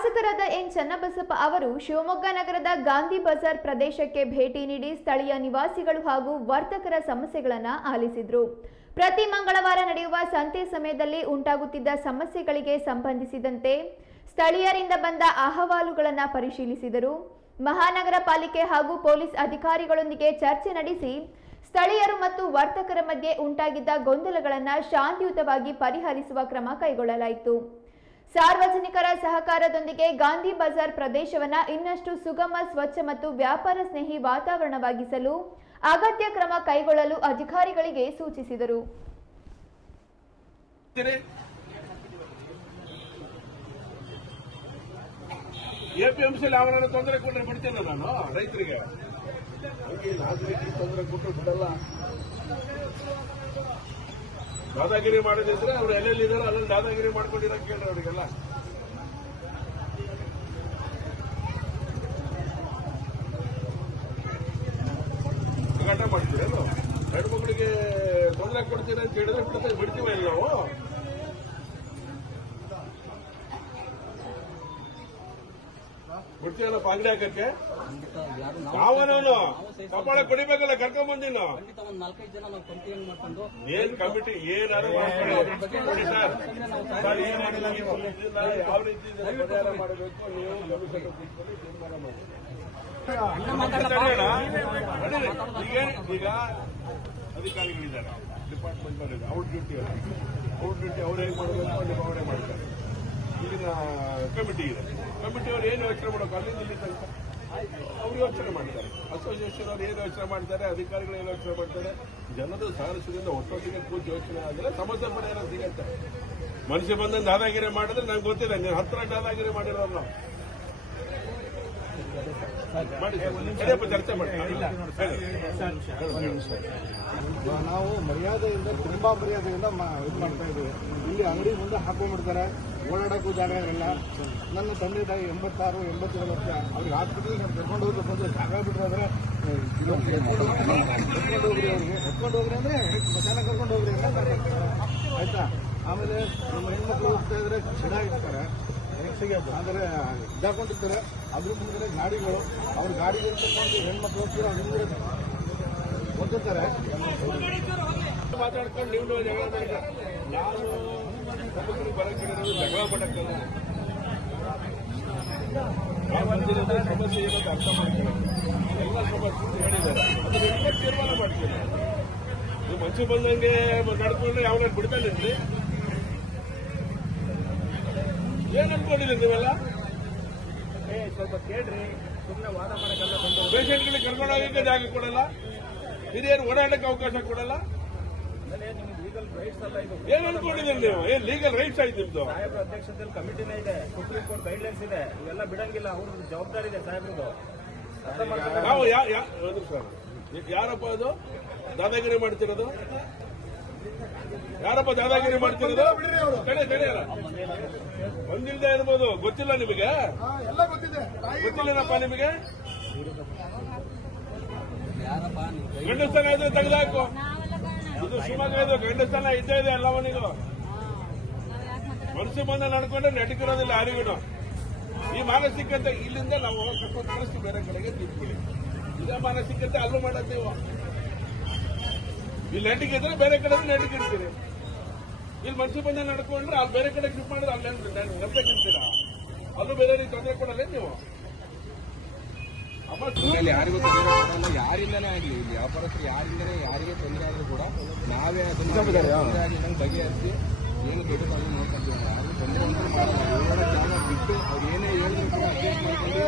ಶಾಸಕರಾದ ಎನ್ ಚನ್ನಬಸಪ್ಪ ಅವರು ಶಿವಮೊಗ್ಗ ನಗರದ ಗಾಂಧಿ ಬಜಾರ್ ಪ್ರದೇಶಕ್ಕೆ ಭೇಟಿ ನೀಡಿ ಸ್ಥಳೀಯ ನಿವಾಸಿಗಳು ಹಾಗೂ ವರ್ತಕರ ಸಮಸ್ಯೆಗಳನ್ನು ಆಲಿಸಿದರು. ಪ್ರತಿ ಮಂಗಳವಾರ ನಡೆಯುವ ಸಂತೆ ಸಮಯದಲ್ಲಿ ಉಂಟಾಗುತ್ತಿದ್ದ ಸಮಸ್ಯೆಗಳಿಗೆ ಸಂಬಂಧಿಸಿದಂತೆ ಸ್ಥಳೀಯರಿಂದ ಬಂದ ಅಹವಾಲುಗಳನ್ನು ಪರಿಶೀಲಿಸಿದರು. ಮಹಾನಗರ ಪಾಲಿಕೆ ಹಾಗೂ ಪೊಲೀಸ್ ಅಧಿಕಾರಿಗಳೊಂದಿಗೆ ಚರ್ಚೆ ನಡೆಸಿ ಸ್ಥಳೀಯರು ಮತ್ತು ವರ್ತಕರ ಮಧ್ಯೆ ಉಂಟಾಗಿದ್ದ ಗೊಂದಲಗಳನ್ನು ಶಾಂತಿಯುತವಾಗಿ ಪರಿಹರಿಸುವ ಕ್ರಮ ಕೈಗೊಳ್ಳಲಾಯಿತು. ಸಾರ್ವಜನಿಕರ ಸಹಕಾರದೊಂದಿಗೆ ಗಾಂಧಿ ಬಜಾರ್ ಪ್ರದೇಶವನ್ನು ಇನ್ನಷ್ಟು ಸುಗಮ, ಸ್ವಚ್ಛ ಮತ್ತು ವ್ಯಾಪಾರ ಸ್ನೇಹಿ ವಾತಾವರಣವಾಗಿಸಲು ಅಗತ್ಯ ಕ್ರಮ ಕೈಗೊಳ್ಳಲು ಅಧಿಕಾರಿಗಳಿಗೆ ಸೂಚಿಸಿದರು. ಎಪಿಎಂಸಿಯಲ್ಲಿ ಅವರನ್ನು ತೊಂದರೆ ಕೊಟ್ಟರೆ ಬಿಡ್ತೇನೆ ನಾನು ರೈತರಿಗೆ ತೊಂದರೆ ಕೊಟ್ಟರು ಬಿಡಲ್ಲ. ದಾದಾಗಿರಿ ಮಾಡೋದಿದ್ರೆ ಅವ್ರು ಎಲ್ಲೆಲ್ಲಿದ್ದಾರೆ ಅದ್ರಲ್ಲಿ ದಾದಾಗಿರಿ ಮಾಡ್ಕೊಂಡಿರೋ ಕೇಳ್ರಿ ಅವರಿಗೆಲ್ಲ. ಹೋರಾಟ ಮಾಡ್ತೀರೇನು? ಹೆಣ್ಣು ಮಕ್ಕಳಿಗೆ ತೊಂದರೆ ಕೊಡ್ತೀರಿ ಅಂತ ಹೇಳಿದ್ರೆ ಬಿಡ್ತೀವ ಇಲ್ಲ ನಾವು. ಬಿಡ್ತೀವಲ್ಲಪ್ಪ ಅಂಗಡಿ ಹಾಕಕ್ಕೆ ನಾವನು ಕಪಾಳ ಕೊಡಿಬೇಕಲ್ಲ, ಕರ್ಕೊಂಡ್ ಬಂದಿನ ಏನ್ ಕಮಿಟಿ ಏನಾದ್ರು ಮಾಡ್ಕೊಳ್ಳಿ ಸರ್. ಯಾವ ರೀತಿ ಪರಿಹಾರ ಮಾಡಬೇಕು ನೀವು ಕಮಿಷನ್ ಕೂತ್ಕೊಂಡು ತೀರ್ಮಾನ ಮಾಡಿ. ಈಗ ಅಧಿಕಾರಿಗಳಿದ್ದಾರೆ ಡಿಪಾರ್ಟ್ಮೆಂಟ್ ಅವ್ರ ಡ್ಯೂಟಿ ಅವ್ರು ಹೇಗೆ ಮಾಡಬೇಕು ನಿಭಾವಣೆ ಮಾಡ್ತಾರೆ. ಈಗಿನ ಕಮಿಟಿ ಇದೆ, ಕಮಿಟಿ ಅವ್ರು ಏನು ಯೋಚನೆ ಮಾಡಬೇಕು ಅಲ್ಲಿಂದ ಇಲ್ಲಿ ತನಕ ಅವ್ರು ಯೋಚನೆ ಮಾಡ್ತಾರೆ. ಅಸೋಸಿಯೇಷನ್ ಅವ್ರು ಏನು ಯೋಚನೆ ಮಾಡ್ತಾರೆ, ಅಧಿಕಾರಿಗಳು ಏನು ಯೋಚನೆ ಮಾಡ್ತಾರೆ. ಜನರು ಸಹರ್ಷದಿಂದ ಒಟ್ಟೊಟ್ಟಿಗೆ ಕೂತು ಯೋಚನೆ ಆದರೆ ಸಮಸ್ಯೆ ಪರಿಹಾರ ಸಿಗತ್ತೆ. ಮನುಷ್ಯ ಬಂದ ದಾದಾಗಿರಿ ಮಾಡಿದ್ರೆ ನಂಗೆ ಗೊತ್ತಿದೆ, ನೀವು 10 ದಾದಾಗಿರಿ ಮಾಡಿರೋರು ನಾವು ಮಾಡಿ ಚರ್ಚೆ ಮಾಡ್ತೀವಿ. ನಾವು ಮರ್ಯಾದೆಯಿಂದ ತುಂಬಾ ಮರ್ಯಾದೆಯಿಂದ ಇದು ಮಾಡ್ತಾ ಇದ್ದೀವಿ. ಇಲ್ಲಿ ಅಂಗಡಿ ಮುಂದೆ ಹಾಕೊಂಡ್ಬಿಡ್ತಾರೆ, ಓಡಾಡಕ್ಕೂ ಜಾಗ ಇರಲ್ಲ. ನನ್ನ ತಂದೆ ತಾಯಿ 86-87 ವರ್ಷ, ಅವ್ರಿಗೆ ಹಾಸ್ಪಿಟಲ್ ಕರ್ಕೊಂಡು ಹೋಗ್ಬೇಕು ಅಂದ್ರೆ ಜಾಗ ಬಿಟ್ರೆ ಎತ್ಕೊಂಡು ಹೋಗ್ರಿ ಅಂದ್ರೆ ಚೆನ್ನಾಗಿ ಕರ್ಕೊಂಡು ಹೋಗ್ರಿ ಅಂತ ಆಯ್ತಾ. ಆಮೇಲೆ ನಮ್ಮ ಹೆಣ್ಮಕ್ಳು ಹೋಗ್ತಾ ಇದ್ರೆ ಚೆನ್ನಾಗಿರ್ತಾರೆ, ಅಂದ್ರೆ ಇದಾಕೊಂಡಿರ್ತಾರೆ. ಅದ್ರ ಮುಂದೆ ಗಾಡಿಗಳು, ಅವ್ರ ಗಾಡಿಗೆ ತಗೊಂಡು ಹೆಣ್ಮಕ್ಳು ಹೋಗ್ತೀರ ಅದ್ರ ಮುಂದೆ ಹೋಗ್ತಿರ್ತಾರೆ. ಮಾತಾಡ್ಕೊಂಡು ನೀವು ಜಗಳ ನಾನು ಬರಕ್ಕೆ ಜಗಳ ಮಾಡಕ್ಕಲ್ಲ. ಸಮಸ್ಯೆ ಏನಂತ ಅರ್ಥ ಮಾಡ್ಕೊಳ್ಳಿ. ಎಲ್ಲ ಸಮಸ್ಯೆ ಹೇಳಿದ್ದಾರೆ, ಅದನ್ನ ತೀರ್ಮಾನ ಮಾಡ್ತೀನಿ. ನೀವು ಮನುಷ್ಯ ಬಂದಂಗೆ ನಡ್ಕೊಂಡ್ರೆ ಯಾವಾಗ ಬಿಡ್ತಾನೇನ್ರಿ? ಏನ್ ಅನ್ಕೊಂಡಿದ್ದೀರಿ ನೀವೆಲ್ಲ? ಸ್ವಲ್ಪ ಕೇಳ್ರಿ, ಸುಮ್ಮನೆ ವಾದ ಮಾಡಕ್ಕಲ್ಲ. ಪೇಷಂಟ್ಗಳಿಗೆ ಕರ್ಕೊಂಡು ಹೋಗಕ್ಕೆ ಜಾಗ ಕೊಡಲ್ಲ, ಹಿರಿಯರು ಓಡಾಡಕ್ಕೆ ಅವಕಾಶ ಕೊಡಲ್ಲ. ಏನ್ ಅನ್ಕೊಂಡಿದ್ದೀರಿ ನೀವು? ಏನ್ ಲೀಗಲ್ ರೈಟ್ಸ್ ಆಯ್ತು ನಿಮ್ದು? ಸಾಹೇಬ್ರ ಅಧ್ಯಕ್ಷತೆಯಲ್ಲಿ ಕಮಿಟಿನೇ ಇದೆ, ಸುಪ್ರೀಂ ಕೋರ್ಟ್ ಗೈಡ್ಲೈನ್ಸ್ ಇದೆ, ಇವೆಲ್ಲ ಬಿಡಂಗಿಲ್ಲ. ಅವ್ರ ಜವಾಬ್ದಾರಿ ಇದೆ ಸಾಹೇಬ್ರದ್ದು. ನಾವು ಯಾರಪ್ಪ ಅದು ದಾದಾಗಿರಿ ಮಾಡ್ತಿರೋದು? ಯಾರಪ್ಪ ದಾದಾಗಿರಿ ಮಾಡ್ತಿರೋದು? ತಡೆಯಲ್ಲ, ಬಂದಿಲ್ಲದೆ ಇರ್ಬೋದು, ಗೊತ್ತಿಲ್ಲ ನಿಮಗೆ? ಗೊತ್ತಿಲ್ಲನಪ್ಪ ನಿಮಗೆ? ಗಂಡಸ್ಥಾನ ಇದ್ರೆ ತೆಗೆದಾಕು. ಇದು ಶಿವಮೊಗ್ಗ, ಇದು ಗಂಡಸ್ಥಾನ ಇದ್ದೇ ಇದೆ ಎಲ್ಲವನಿಗೂ. ಮನಸ್ಸು ಬಂದ ನಡ್ಕೊಂಡ್ರೆ ನಟಿಕಿರೋದಿಲ್ಲ ಯಾರಿಗೂ. ಈ ಮಾನಸಿಕತೆ ಇಲ್ಲಿಂದ ನಾವು ಕರ್ಕೊಂಡು ಬೇರೆ ಕಡೆಗೆ ತಿಳ್ಕೊಳ್ಳಿ. ಇದೇ ಮಾನಸಿಕತೆ ಅಲ್ಲೂ ಮಾಡೋದು ನೀವು. ಇಲ್ಲಿ ನೆಟ್ಟಿಗಿದ್ರೆ ಬೇರೆ ಕಡೆ ನೆಟ್ಟಿಗಿರ್ತೀರಿ. ಇಲ್ಲಿ ಮನಸ್ಸು ಬಂದ ನಡ್ಕೊಂಡ್ರೆ ಅಲ್ಲಿ ಬೇರೆ ಕಡೆ ಶಿಫ್ಟ್ ಮಾಡಿದ್ರೆ ಅಲ್ಲಿ ನೆಟ್ಟಿರ್ತೀರಾ? ಅಲ್ಲೂ ಬೇರೆ ರೀತಿ ತೊಂದರೆ ಕೊಡಲ್ಲ ನೀವು. ಯಾರಿಗೂ ತೊಂದರೆ ಕೊಡಲ್ಲ, ಯಾರಿಂದನೇ ಆಗಲಿ. ಇಲ್ಲಿ ವ್ಯಾಪಾರಸ್ಥರು ಯಾರಿಂದನೇ ಯಾರಿಗೆ ತೊಂದರೆ ಆದ್ರೂ ಕೂಡ ನಾವೇ ಅದನ್ನ ತೊಂದರೆ ಆಗಿದ್ದಂಗೆ ಬಗೆಹರಿಸಿ ಏನು ಬೇಕು ಅಲ್ಲಿ ನೋಡ್ಕೊಂತೀವಿ. ಯಾರಿಗೂ ತೊಂದರೆ ಅಂತ ಮಾಡಲ್ಲ. ಜಾಗ ಬಿಟ್ಟು ಅವ್ರು ಏನೇ ಹೇಳಿದ್ರು ಕೂಡ ಅಡ್ಜಸ್ಟ್ ಮಾಡ್ಕೊಂಡು